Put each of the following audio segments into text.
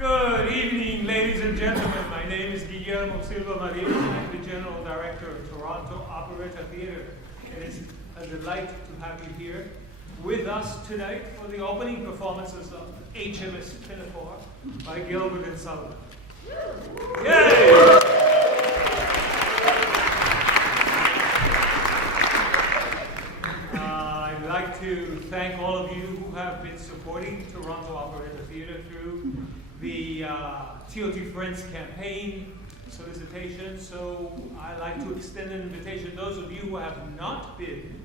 Good evening, ladies and gentlemen. My name is Gilbert Sullivan. I'm the General Director of Toronto Operetta Theatre. It is a delight to have you here with us tonight for the opening performances of HMS PINAFORE by Gilbert Sullivan. Yay! I'd like to thank all of you who have been supporting Toronto Operetta Theatre through the TOT Friends campaign solicitation. So I'd like to extend an invitation to those of you who have not been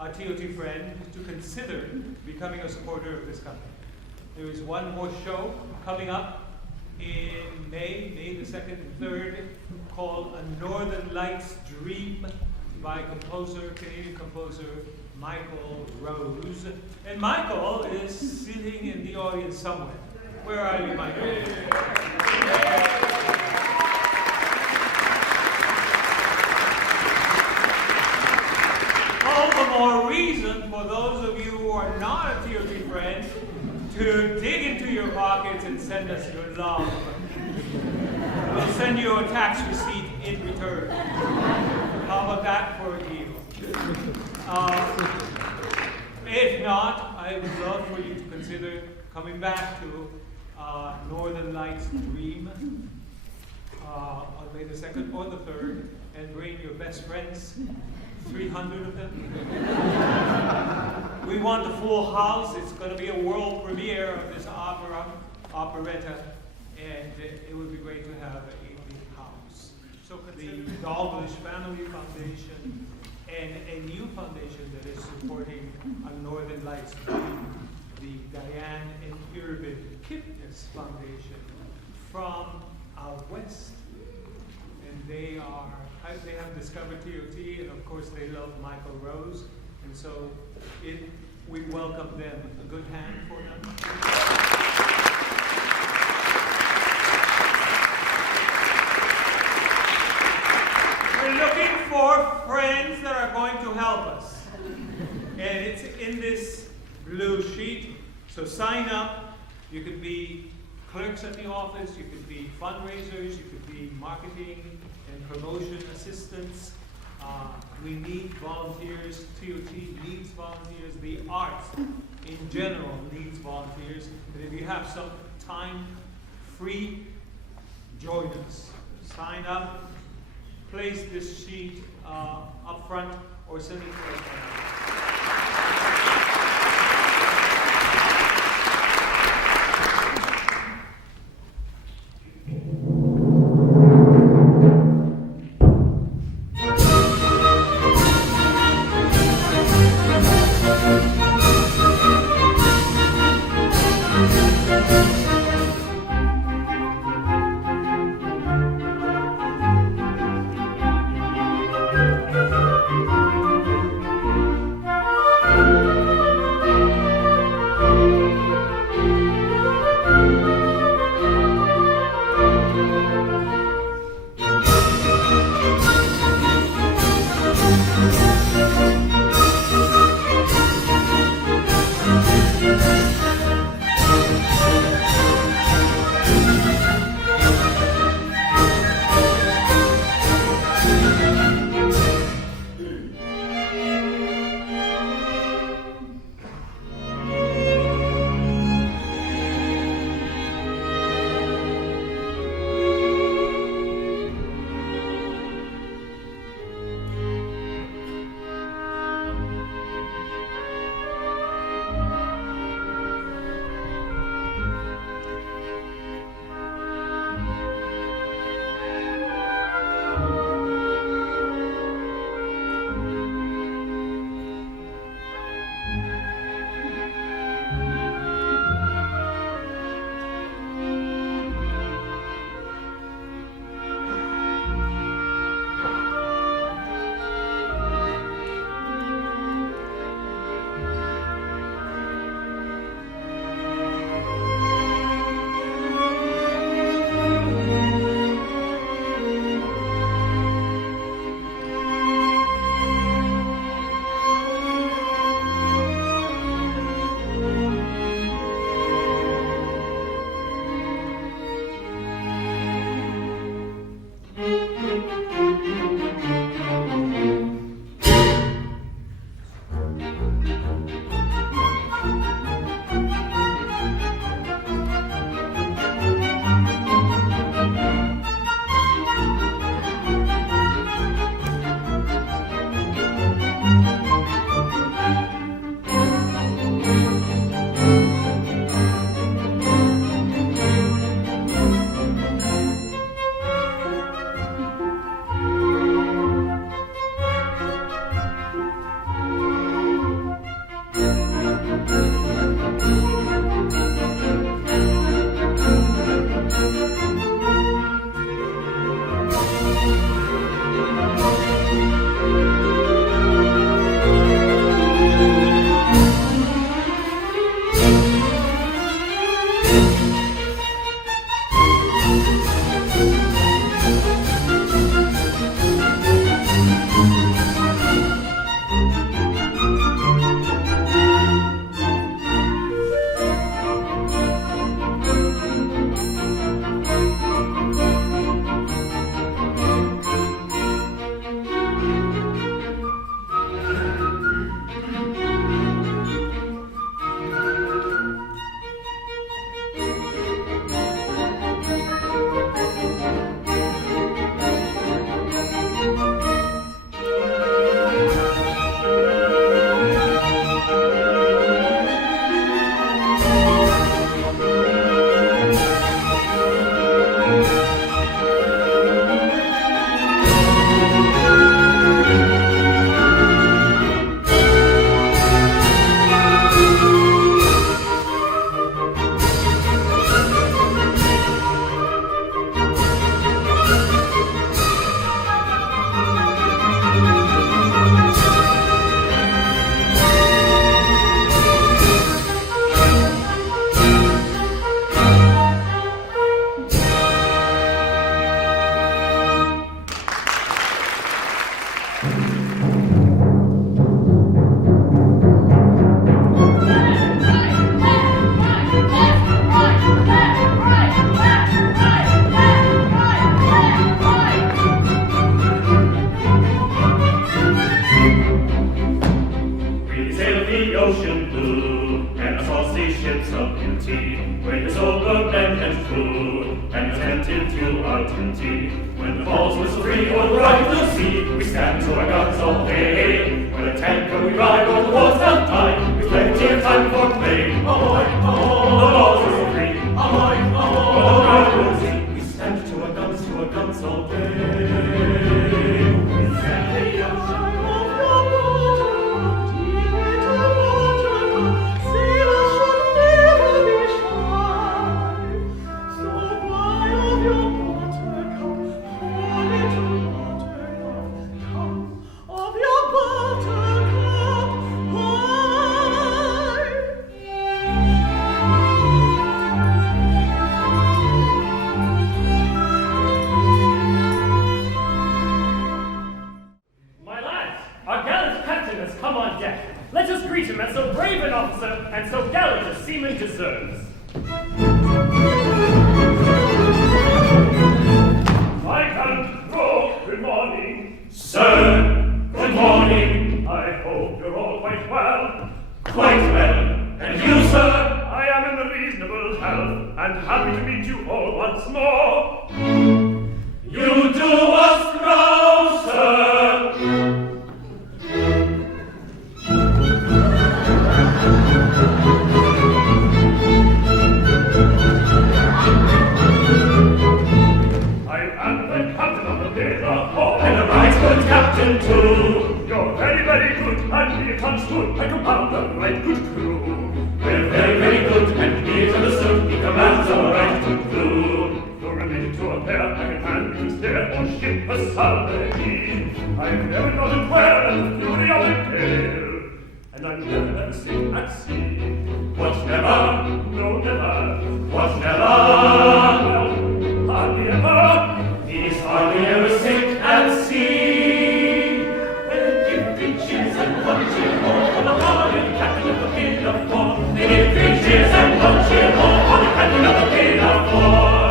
a TOT friend to consider becoming a supporter of this company. There is one more show coming up in May the 2nd and 3rd, called A Northern Lights Dream by Canadian composer Michael Rose. And Michael is sitting in the audience somewhere. Where are you, Michael? All the more reason for those of you who are not a TOT friend to dig into your pockets and send us your love. We'll send you a tax receipt in return. How about that for a deal? If not, I would love for you to consider coming back to Northern Lights Dream on May the 2nd or the 3rd, and bring your best friends, 300 of them. We want a full house. It's going to be a world premiere of this operetta, and it would be great to have a big house. So the Dalglish Family Foundation and a new foundation that is supporting a Northern Lights Dream, the Diane and Irvin Kipnis Foundation from out west. And they have discovered TOT, and of course they love Michael Rose, and so we welcome them. A good hand for them. We're looking for friends that are going to help us. And it's in this blue sheet. So sign up. You could be clerks at the office, you could be fundraisers, you could be marketing and promotion assistants. We need volunteers. TOT needs volunteers. The arts in general needs volunteers. And if you have some time free, join us. Sign up. Place this sheet up front or send it to us. We sailed the ocean blue, and saw sea ships of beauty, where sober men and true, and attentive to our duty. When the balls whistle free o'er the right of the sea, we stand to our guns all day. When a tanker we ride o'er the walls down high, with plenty of time for play. Ahoy, ahoy, the balls whistle free. Ahoy, ahoy, the right of the sea. We stand to our guns all day. We stand the ocean. And so gallant a seaman deserves. Captain Corcoran, good morning. Sir, good morning. I hope you're all quite well. Quite well. And you, sir? I am in reasonable health, and happy to meet you all once more. You do us proud, sir. Good captain too. You're very, very good, and we understood. I command a right good crew. We're very, very good, and he is understood. He commands a right good crew. You're related to a pair, I can hand you stare or ship a salary. I've never known well at the fury of a gale, and I've never ever seen at sea. What never? No, never. What never? Well, hardly ever. He's hardly ever sick at sea. Captain of the Pinafore. They give 3 cheers and 1 cheer more for the Captain of the Pinafore.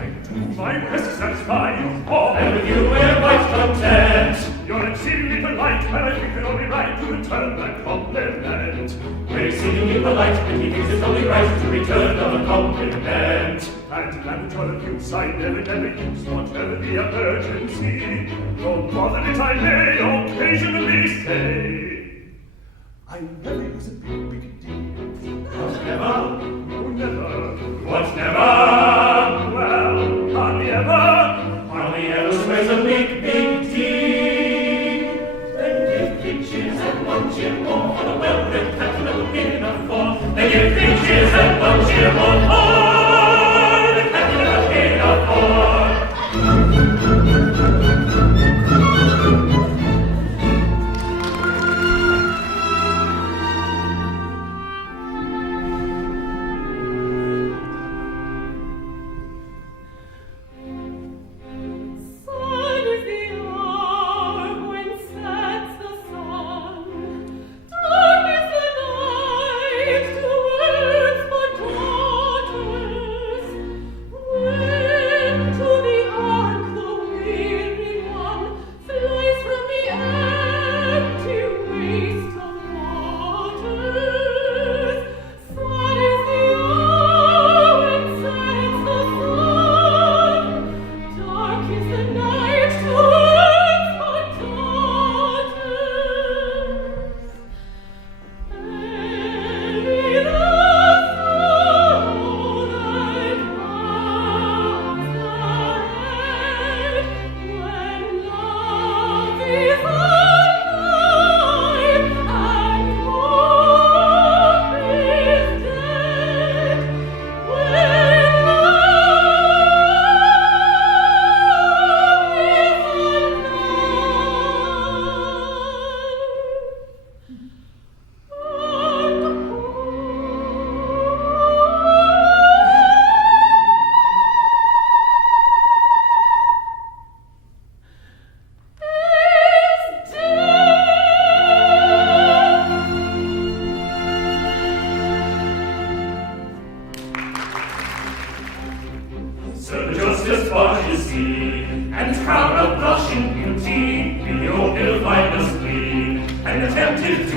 I do my best to satisfy you all. And with you we're quite content. You're exceedingly polite, and I think it only right to return that compliment. We're exceedingly polite, and he thinks it's only right to return a compliment. And language on abuse I never use, whatever the emergency. Don't bother it, I may occasionally say. I never use a big deal. What never? No, never. What never? Well, hardly ever. Hardly ever swears a big deal. Then give 3 cheers and 1 cheer more for the well-bred Captain of the Pinafore. They give 3 cheers and 1 cheer more.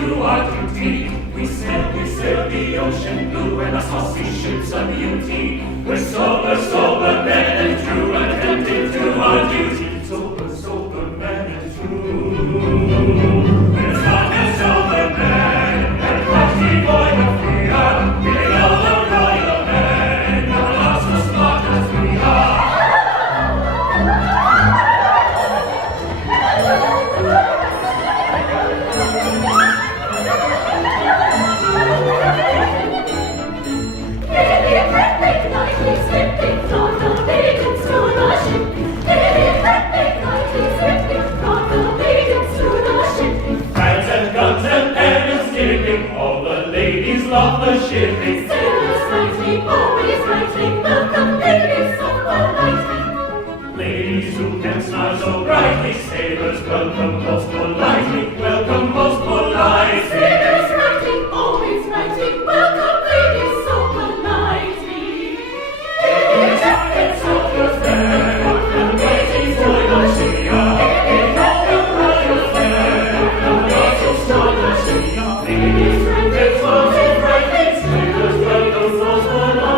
do our duty. We sail the ocean blue, and our saucy ships a beauty. We're sober men and true, attending to our duty. Sober men and true. There's not a sober man, and crafty boy of fear, feeling all the royal men, not lost so smart as we are. Love the shipping. Sailors writing, always writing, welcome ladies so politely. Ladies who can smile so brightly, sailors welcome most politely, welcome most politely. Sailors writing, always writing, welcome ladies so politely. Ladies and soldiers there, welcome ladies so politely. In all the royal fair, welcome ladies so politely. Ladies writing, always writing, sailors welcome most politely.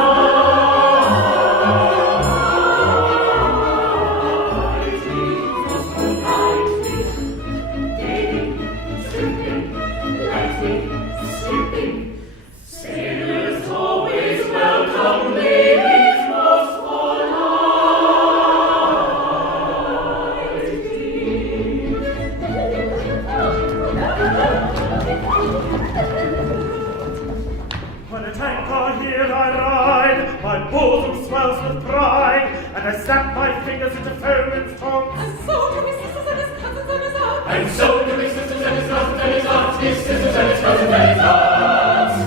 I snap my fingers into foeman's tongues. And so do his sisters and his cousins and his aunts. And so do his sisters and his cousins and his aunts. His sisters and his cousins and his aunts.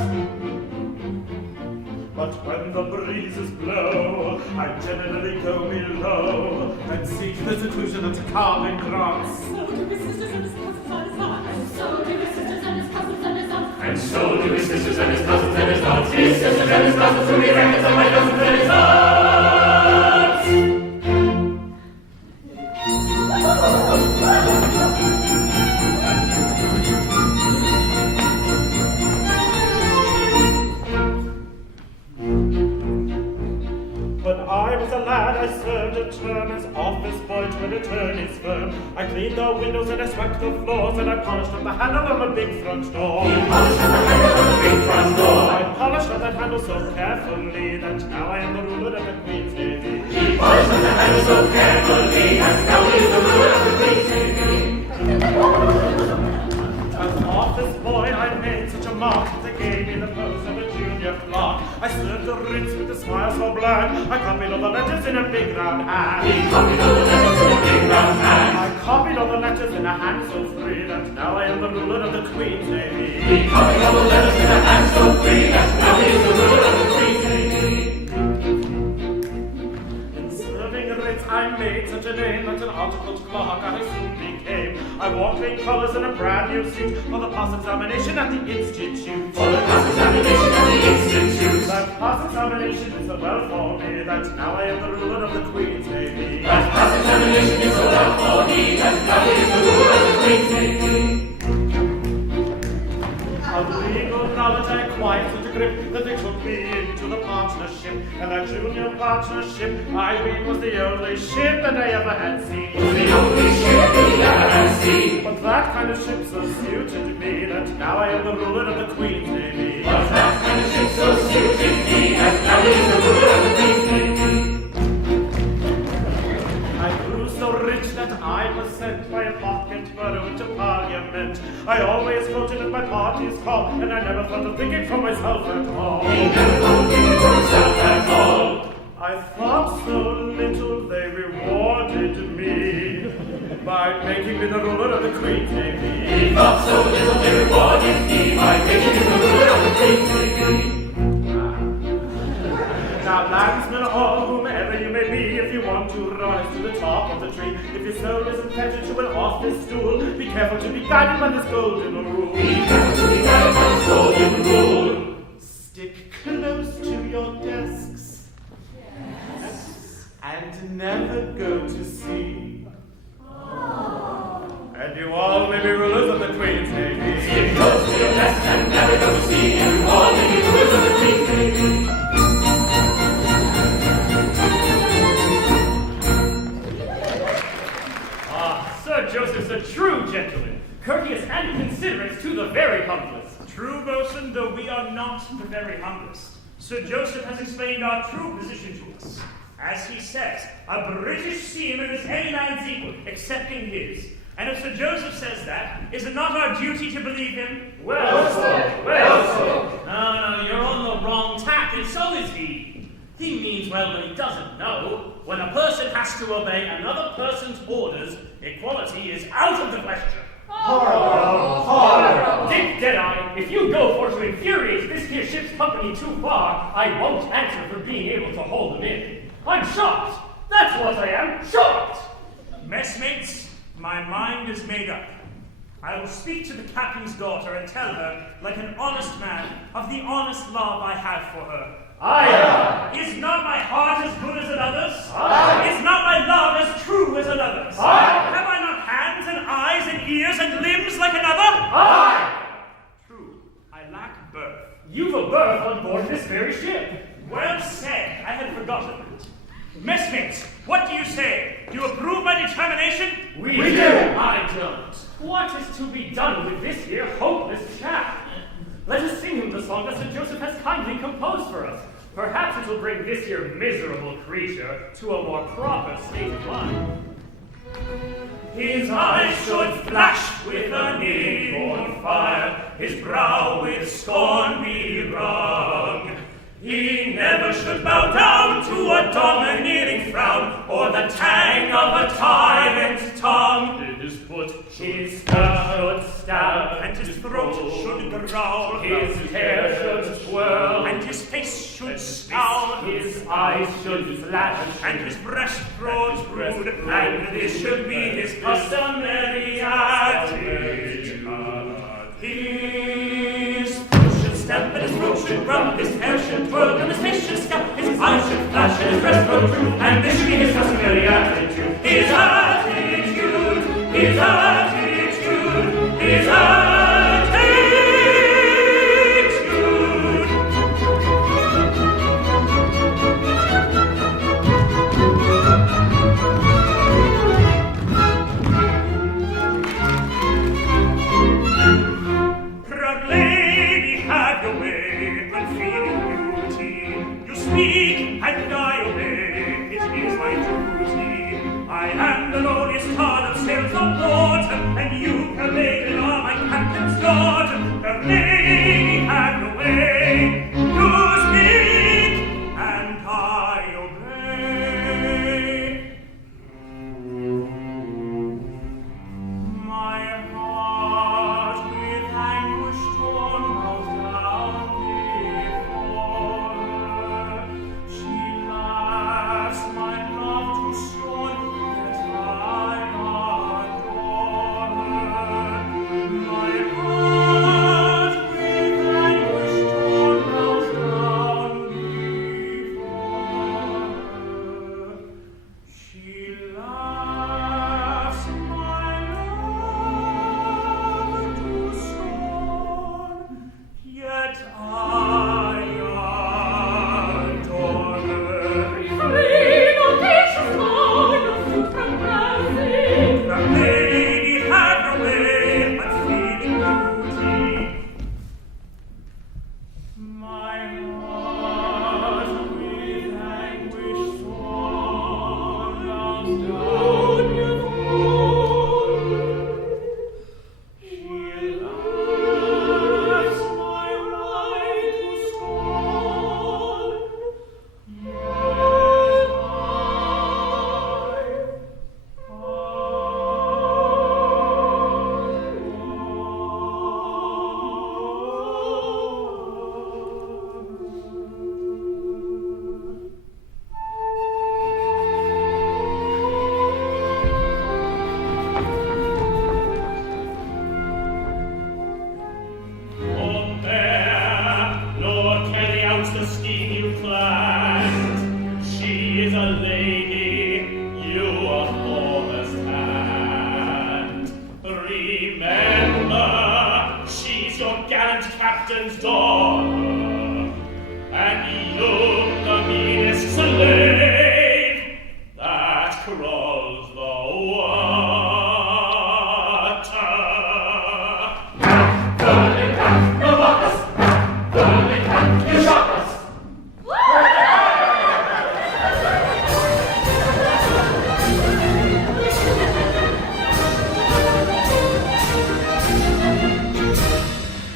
But when the breezes blow, I generally go below and seek the seclusion of the calming grants. So do his sisters and his cousins and his aunts. And so do his sisters and his cousins and his aunts. And so do his sisters and his cousins and his aunts. His sisters and his cousins who he reckons are my cousins and his aunts. When I was a lad, I served a term as office boy to an attorney's firm. I cleaned the windows and I swept the floors, and I polished up the handle on the big front door. He polished up the handle on the big front door. I polished up that handle so carefully that now I am the ruler of the Queen's Navee. He polished up the handle so carefully that now he is the ruler of the Queen's Navee. As an office boy, I made such a mark that they gave me the post of a junior clerk. I served the writs with a smile so bland. I copied all the letters in a big round hand. He copied all the letters in a big round hand. I copied all the letters in a hand so free that now I am the ruler of the Queen's Navee. He copied all the letters in a hand so free that now he is the ruler of the Queen's Navee. In serving writs, I made such a name that an articled clerk I soon became. I wore plain colours and a brand new suit for the pass examination at the Institute. For the pass examination at the Institute. That pass examination is so well for me that now I am the ruler of the Queen's Navee. That pass examination is so well for me that now he is the ruler of the Queen's Navee. Of legal knowledge I acquired such a grip that they took me into the partnership. And that junior partnership, I mean, was the only ship that I ever had seen. Was the only ship he ever had seen. But that kind of ship so suited me that now I am the ruler of the Queen's Navee. But that kind of ship so suited me that now he is the ruler of the Queen's Navee. I grew so rich that I was sent by a pocket borough to Parliament. I always voted at my party's call, and I never thought of thinking for myself at all. He never thought of thinking for himself at all. I thought so little they rewarded me by making me the ruler of the Queen's Navee. He thought so little they rewarded me by making him the ruler of the Queen's Navee. Now, landsmen all, whomever you may be, if you want to rise to the top of the tree, if your soul isn't fettered to an office stool, be careful to be guided by this golden rule. Be careful to be guided by this golden rule. Stick close to your desks. Yes. And never go to sea. Oh. And you all may be rulers of the Queen's Navee. Stick close to see and all the doers of the things they do. Sir Joseph's a true gentleman, courteous and considerate to the very humblest. True, boatswain, though we are not the very humblest. Sir Joseph has explained our true position to us. As he says, a British seaman is any man's equal, excepting his. And if Sir Joseph says that, is it not our duty to believe him? Well said, well said. No, you're on the wrong tack, and so is he. He means well when he doesn't know. When a person has to obey another person's orders, equality is out of the question. Horrible, horrible. Dick Deadeye, if you go for to infuriate this here ship's company too far, I won't answer for being able to hold them in. I'm shocked. That's what I am, shocked. Messmates, my mind is made up. I will speak to the captain's daughter and tell her, like an honest man, of the honest love I have for her. Aye. Is not my heart as good as another's? Aye. Is not my love as true as another's? Aye. Have I not hands and eyes and ears and limbs like another? Aye. True, I lack birth. You've a berth on board this very ship. Well said, I had forgotten that. Messmates, what do you say? Do you approve my determination? We do. I don't. What is to be done with this here hopeless chap? Let us sing him the song that Sir Joseph has kindly composed for us. Perhaps it will bring this here miserable creature to a more proper state of mind. His eyes should flash with an inborn fire, his brow with scorn be wrung. He never should bow down to a domineering frown, or the tang of a tyrant's tongue. His foot, his skirt should stab, And his throat should growl, his hair should swirl, and his face should scowl, his eyes should flash, and his breast protrude, and this should be his customary attitude. His foot should stamp, and his throat should rub, his hair should twirl, and his face should scowl, his eyes should flash, and his breast protrude, and this should be his customary attitude. His attitude, his attitude, his attitude. Proud lady, have your way when feeling beauty. You speak and I obey, it is my duty. I am the lowliest tar that sails on water, and you, her maiden, are my captain's daughter. Her lady, have your way. You speak, and I obey. My heart with anguish torn bows down before her. She laughs my love to scorn, yet I adore her. My heart with anguish torn bows down before her. She laughs my love to scorn, yet I adore her. The lady had her way, but feeling beauty. My heart with anguish torn bows down before her. She laughs my life to scorn, yet I Oh, there, Lord, carry out the scheme you planned. She is a lady, you a foremost hand. Remember, she's your gallant captain. captain's daughter, and you, the meanest slave that crawls the water. Burning back, you mock us! Burning back, you shock us!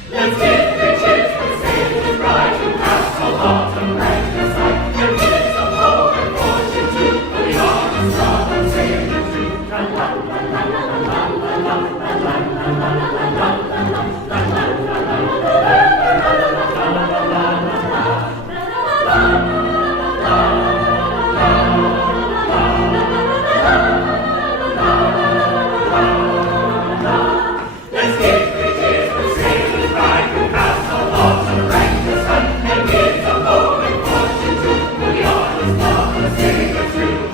Let's give riches and save his bride who has so hot and rank the sight, and gives the hope and fortune too, for the honest God and save the truth. La la la la la la la la la la la Let's give riches and save his bride who has so hot and rank the sun, and gives the hope and fortune too, for the honest God and save the truth.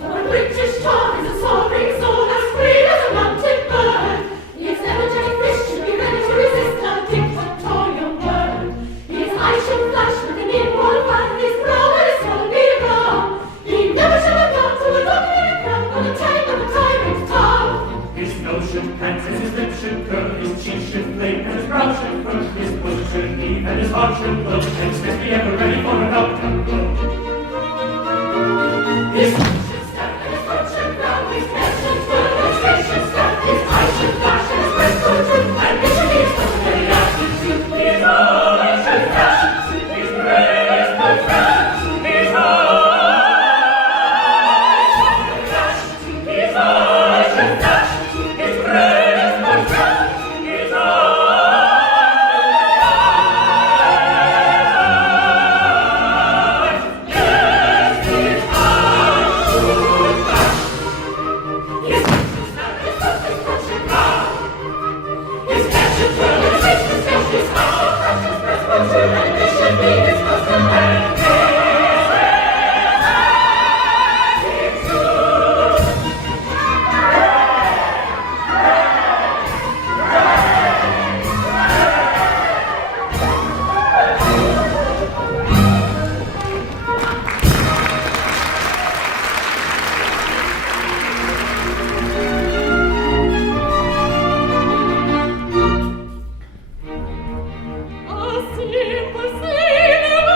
For British tongue is a soaring soul, as free as a mountain bird. His energetic fist should be ready to resist a dictatorial word. His eyes should flash with an inward fire, his brow and his soul be wrong. He never should have gone to a dominating crown, or the tank of a tyrant's tongue. His nose should pant and his lips should curl, his cheeks should flame and his brow should furl, his bosom should heave and his heart should glow, and his fist be ever ready for an outcome blow. His tongue should stab and his throat should growl, his head should twirl, his face should stab, his eyes should flash and his breast go droop, and it should be his bosom that he asks to. His eyes should flash, his breast go droop, his eyes should flash, his eyes should flash, his breast go droop, his eyes. Yes, his eyes should flash. His lips should snap, his throat should crunch and growl. His head should twirl, his face should sketch, his eyes should flash, his breast go droop, and this should be his bosom and his eyes A simple sailor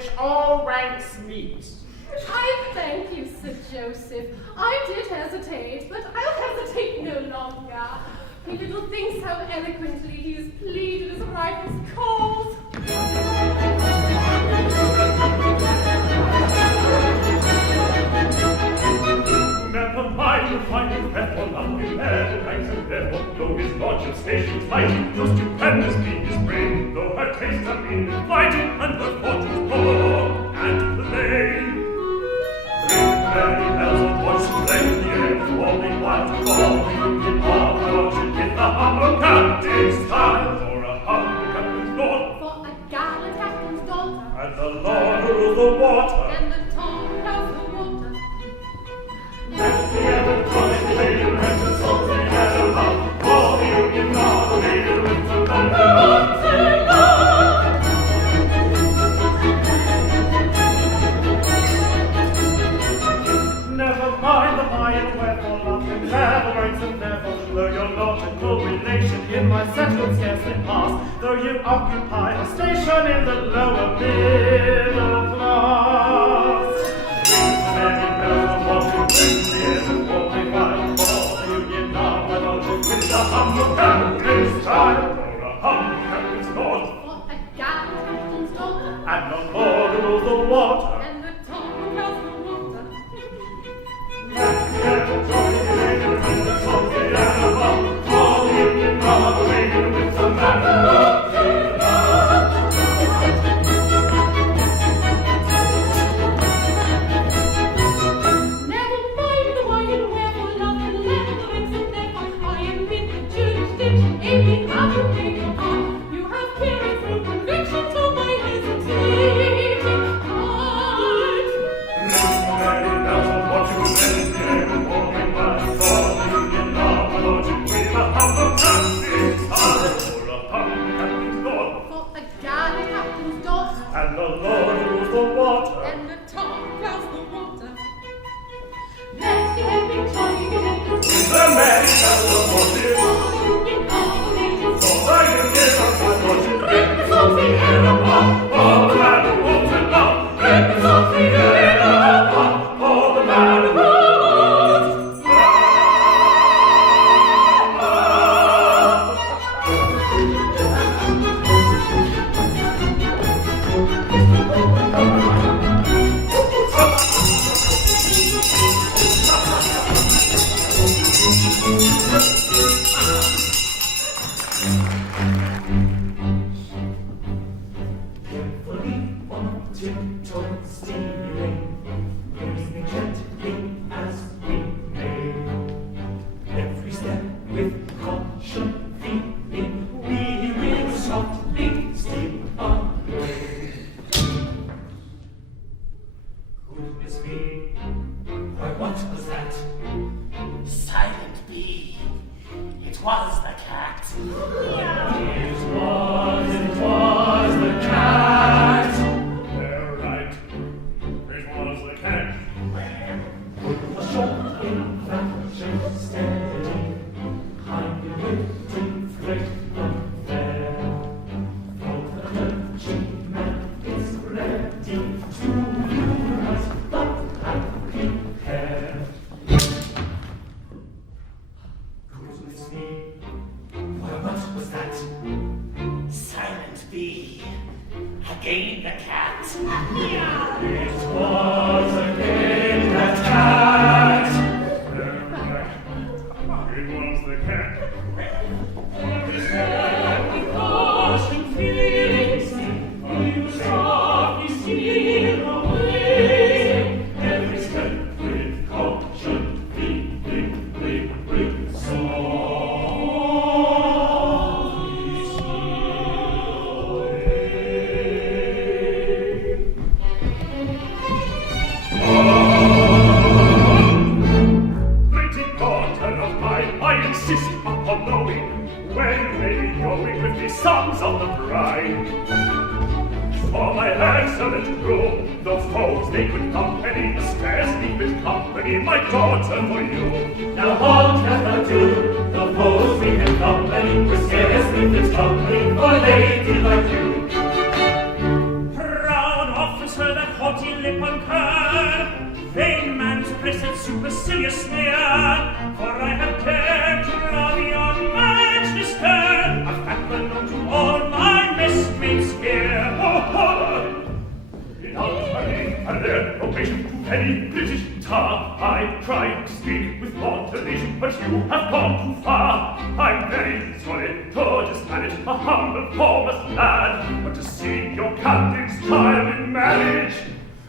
which all ranks meet. I thank you, Sir Joseph. I did hesitate, but I'll hesitate no longer. He little thinks how eloquently he has pleaded his rival's cause. Never mind the finding therefore nothing there, ranks and therefore, though his lordship's station's mighty, though stupendous be his brain, though her tastes have been inviting, and her fortunes poor and plain. Very bells and voices blend the air, falling wild to fall, the union of the lordship in the humble captain's style, for a humble captain's daughter, For a gallant captain's daughter, and the lord who rules the water. and the tongue of the water. That's the ever-calling lady, and the salty as a love, all the union of the lady with the land. Never mind the why and wherefore, love and never ranks and never, though you're not in full relation in my settlement scarcely pass, though you occupy a station in the lower middle class. Ring the merry bells of Washington, the air and walking wild, for the union of my lordship is a humble captain's child, or a humble captain's lord, For a gallant captain's daughter, and the lord who rules the water. and the tongue of the water. That's the ever-calling lady, and the salty as a love, all the union of the lady with the land. Never mind the why and wherefore, love and never ranks and never. I admit the jurisdiction, aiming how to make your heart. You have carried through conviction to my hesitating heart. Merry bells of Portugal, and the air and walking wild, for the union of the lordship with a humble captain's heart, for a humble captain's lord, For a gallant captain's daughter, and the lord who rules the water. and the tongue plows the water. Let the epic join in the The merry bells of Portugal, for the union of the ladies. for the union of my lordship, Ring the salty air above, all the man who rules and love, ring the salty air above. all the man who rules. Carefully on tiptoe stealing, moving gently as we may. Every step with caution feeling, we will softly steal away. Goodness me, why what was that? Silent bee. It was the cat. It was the cat. They're right. It was the cat. A short infraction steady, highly witty, great unfair. For the clergyman is ready to humorous but happy hair. Goodness me, why what was that? Silent bee. Again the cat. It was again that cat. They're right. It was the cat. Every step with caution, feeling, softly steal Pretty daughter of mine, I insist upon knowing where you may be going with the sons of the bride. For my excellent groom, those foes they with company, scarcely with company, my daughter for you. Now what can I do? The foes we have company, we're scarcely fit company for a lady like you. Proud officer swear probation to any British tar. I tried to speak with moderation, but you have gone too far. I'm very sorry to disadvantage a humble, homeless lad, but to see your captain's child in marriage,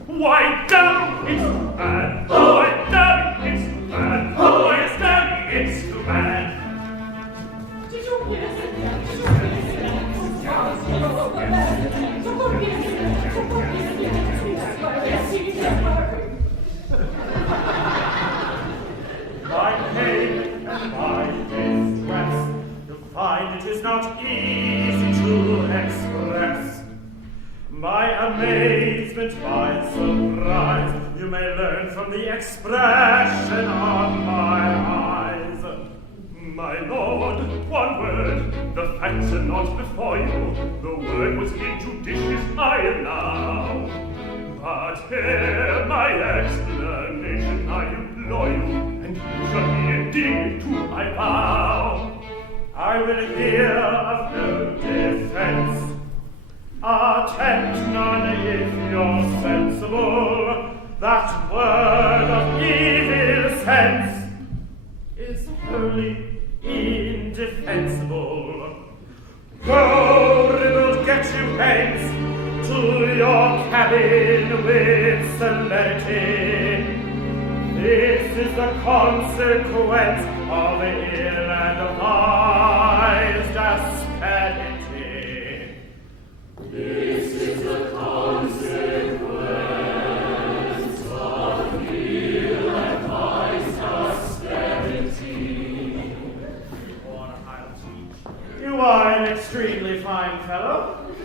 why, damn, it's too bad. Oh, why, damn, it's too bad. Oh, yes, damn, it's too bad. Did you hear it? Did you hear it? My pain and my distress, you'll find it is not easy to express. My amazement, my surprise, you may learn from the expression of my eyes. My lord, one word, the facts are not before you. The word was injudicious, I allow. But hear my explanation, I implore you, and you shall be indeed to my vow. I will hear of no defense. Attempt none if you're sensible. That word of evil sense is wholly indefensible. Go, riddle, get you hence to your cabin with celerity. This is the consequence of ill advised asperity. This is the consequence of ill-advised asperity. You are an extremely fine fellow.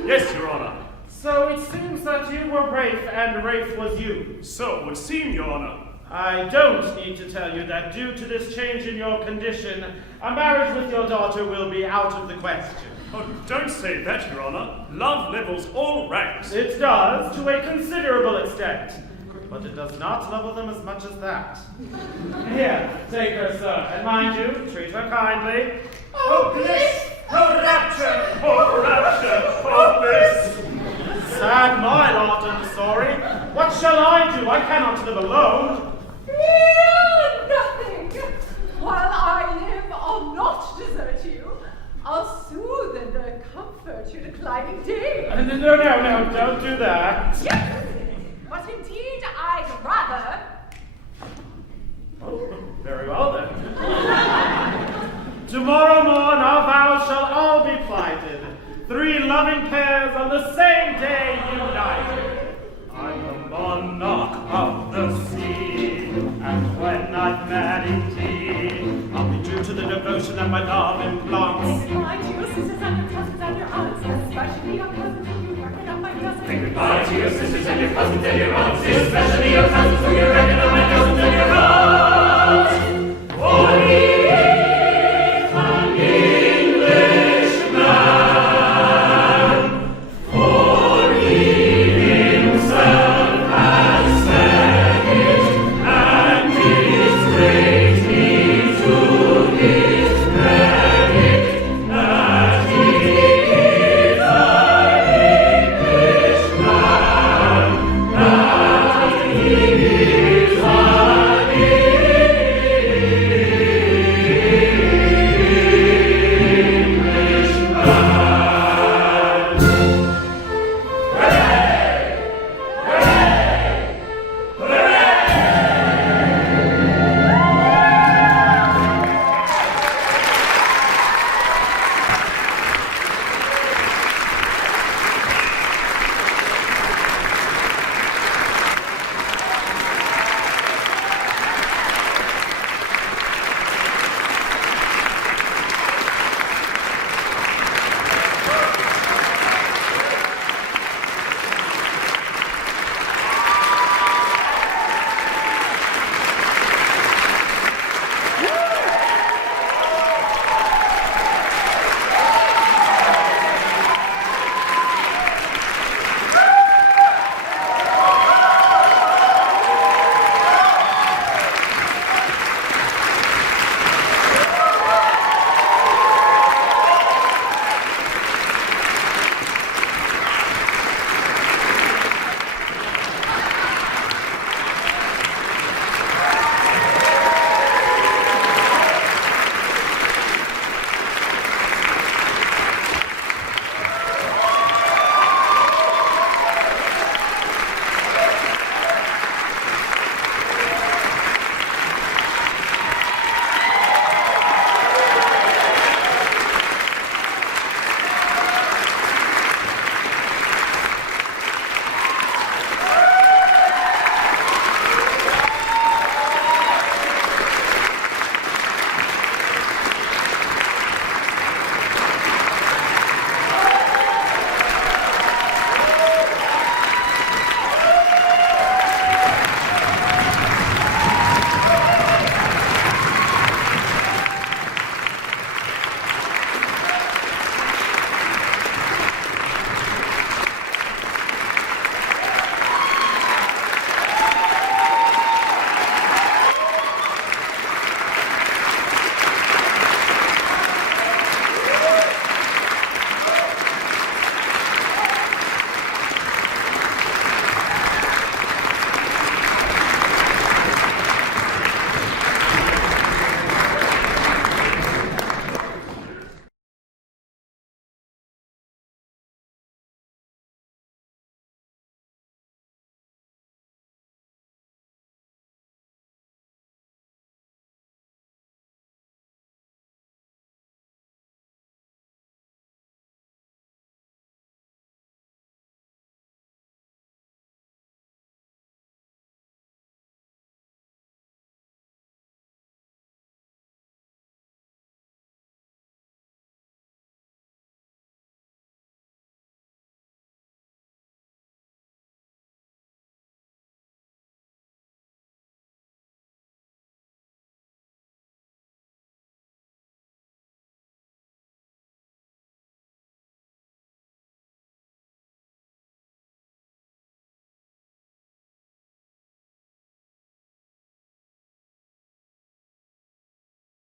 Yes, Your Honor. So it seems that you were Rafe, and Rafe was you. So it would seem, Your Honor. I don't need to tell you that due to this change in your condition, a marriage with your daughter will be out of the question. Oh, don't say that, Your Honor. Love levels all ranks. It does, to a considerable extent. But it does not level them as much as that. Here, take her, sir, and mind you, treat her kindly. Oh, bliss! Oh, rapture! Oh, rapture! Oh, bliss! Sad my lot and sorry. What shall I do? I cannot live alone. Fear nothing. While I live, I'll not desert you. I'll soothe and comfort your declining days. No, don't do that. Yes, but indeed I'd rather. Oh, very well then. Tomorrow morn our vows shall all be plighted. 3 loving pairs on the same day united. I'm the monarch of the sea, and when I've married thee, I'll be true to the devotion that my love implants. My dear sisters and your cousins and your aunts, especially your cousins, you reckon up my cousin. Think goodbye to your sisters and your cousins and your aunts, especially